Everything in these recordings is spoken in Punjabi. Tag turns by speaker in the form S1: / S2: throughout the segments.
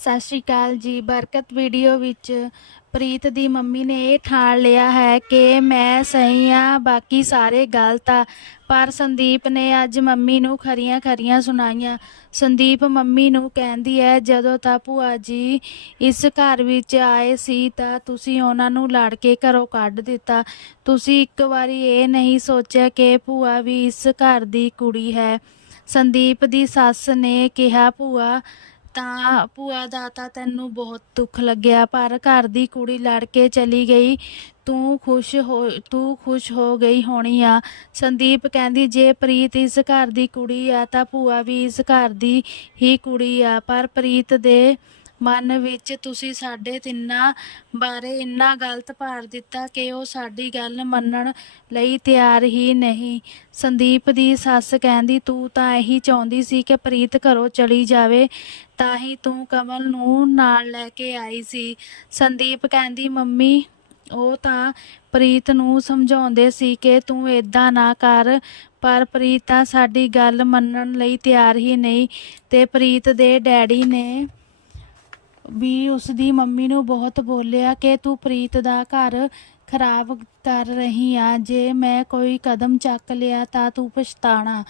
S1: ਸਤਿ ਸ਼੍ਰੀ ਅਕਾਲ ਜੀ। ਬਰਕਤ ਵੀਡੀਓ ਵਿੱਚ ਪ੍ਰੀਤ ਦੀ ਮੰਮੀ ਨੇ ਇਹ ਠਾਣ ਲਿਆ ਹੈ ਕਿ ਮੈਂ ਸਹੀ ਆ ਬਾਕੀ ਸਾਰੇ ਗਲਤ ਆ। ਪਰ ਸੰਦੀਪ ਨੇ ਅੱਜ ਮੰਮੀ ਨੂੰ ਖਰੀਆਂ ਖਰੀਆਂ ਸੁਣਾਈਆਂ। ਸੰਦੀਪ ਮੰਮੀ ਨੂੰ ਕਹਿੰਦੀ ਹੈ, ਜਦੋਂ ਤਾਂ ਭੂਆ ਜੀ ਇਸ ਘਰ ਵਿੱਚ ਆਏ ਸੀ ਤਾਂ ਤੁਸੀਂ ਉਹਨਾਂ ਨੂੰ ਲੜ ਕੇ ਘਰੋਂ ਕੱਢ ਦਿੱਤਾ। ਤੁਸੀਂ ਇੱਕ ਵਾਰੀ ਇਹ ਨਹੀਂ ਸੋਚਿਆ ਕਿ ਭੂਆ ਵੀ ਇਸ ਘਰ ਦੀ ਕੁੜੀ ਹੈ। ਸੰਦੀਪ ਦੀ ਸੱਸ ਨੇ ਕਿਹਾ, ਭੂਆ ਤਾਂ ਭੂਆ ਦਾ ਤਾਂ ਤੈਨੂੰ ਬਹੁਤ ਦੁੱਖ ਲੱਗਿਆ ਪਰ ਘਰ ਦੀ ਕੁੜੀ ਲੜ ਕੇ ਚਲੀ ਗਈ। ਤੂੰ ਖੁਸ਼ ਹੋ ਤੂੰ ਖੁਸ਼ ਹੋ ਗਈ ਹੋਣੀ ਆ। ਸੰਦੀਪ ਕਹਿੰਦੀ ਜੇ ਪ੍ਰੀਤ ਇਸ ਘਰ ਦੀ ਕੁੜੀ ਆ ਤਾਂ ਭੂਆ ਵੀ ਇਸ ਘਰ ਦੀ ਹੀ ਕੁੜੀ ਆ ਪਰ ਪ੍ਰੀਤ ਦੇ ਮਨ ਵਿੱਚ ਤੁਸੀਂ ਸਾਡੇ ਤਿੰਨਾਂ ਬਾਰੇ ਇੰਨਾ ਗਲਤ ਭਾਰ ਦਿੱਤਾ ਕਿ ਉਹ ਸਾਡੀ ਗੱਲ ਮੰਨਣ ਲਈ ਤਿਆਰ ਹੀ ਨਹੀਂ। ਸੰਦੀਪ ਦੀ ਸੱਸ ਕਹਿੰਦੀ, ਤੂੰ ਤਾਂ ਇਹੀ ਚਾਹੁੰਦੀ ਸੀ ਕਿ ਪ੍ਰੀਤ ਘਰੋਂ ਚਲੀ ਜਾਵੇ, ਤਾਂ ਹੀ ਤੂੰ ਕਮਲ ਨੂੰ ਨਾਲ ਲੈ ਕੇ ਆਈ ਸੀ। ਸੰਦੀਪ ਕਹਿੰਦੀ, ਮੰਮੀ, ਉਹ ਤਾਂ ਪ੍ਰੀਤ ਨੂੰ ਸਮਝਾਉਂਦੇ ਸੀ ਕਿ ਤੂੰ ਇਦਾਂ ਨਾ ਕਰ, ਪਰ ਪ੍ਰੀਤ ਤਾਂ ਸਾਡੀ ਗੱਲ ਮੰਨਣ ਲਈ ਤਿਆਰ ਹੀ ਨਹੀਂ ਤੇ ਪ੍ਰੀਤ ਦੇ ਡੈਡੀ ਨੇ ਵੀ ਉਸ ਦੀ ਮੰਮੀ ਨੂੰ ਬਹੁਤ ਬੋਲਿਆ ਕਿ ਤੂੰ ਪ੍ਰੀਤ ਦਾ ਘਰ ਖਰਾਬ ਕਰ ਰਹੀ ਆ, ਜੇ ਮੈਂ ਕੋਈ ਕਦਮ ਚੱਕ ਲਿਆ ਤਾਂ ਤੂੰ ਪਛਤਾਣਾ।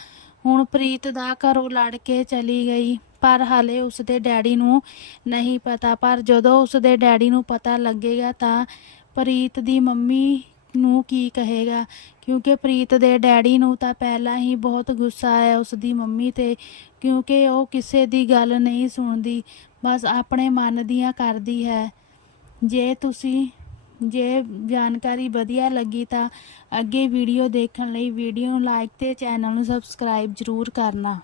S1: ਹੁਣ ਪ੍ਰੀਤ ਦਾ ਘਰੋਂ ਲੜ ਕੇ ਚਲੀ ਗਈ, ਪਰ ਹਾਲੇ ਉਸ ਦੇ ਡੈਡੀ ਨੂੰ ਨਹੀਂ ਪਤਾ। ਪਰ ਜਦੋਂ ਉਸ ਦੇ ਡੈਡੀ ਨੂੰ ਪਤਾ ਲੱਗੇਗਾ ਤਾਂ ਪ੍ਰੀਤ ਦੀ ਮੰਮੀ ਨੂੰ ਕੀ ਕਹੇਗਾ? ਕਿਉਂਕਿ ਪ੍ਰੀਤ ਦੇ ਡੈਡੀ ਨੂੰ ਤਾਂ ਪਹਿਲਾਂ ਹੀ ਬਹੁਤ ਗੁੱਸਾ ਹੈ ਉਸ ਦੀ ਮੰਮੀ ਤੇ, ਕਿਉਂਕਿ ਉਹ ਕਿਸੇ ਦੀ ਗੱਲ ਨਹੀਂ ਸੁਣਦੀ, ਬਸ ਆਪਣੇ ਮਨ ਦੀਆਂ ਕਰਦੀ ਹੈ। ਜੇ ਤੁਸੀਂ, ਜੇ ਜਾਣਕਾਰੀ ਵਧੀਆ ਲੱਗੀ ਤਾਂ ਅੱਗੇ ਵੀਡੀਓ ਦੇਖਣ ਲਈ ਵੀਡੀਓ ਨੂੰ ਲਾਈਕ ਤੇ ਚੈਨਲ ਨੂੰ ਸਬਸਕ੍ਰਾਈਬ ਜ਼ਰੂਰ ਕਰਨਾ।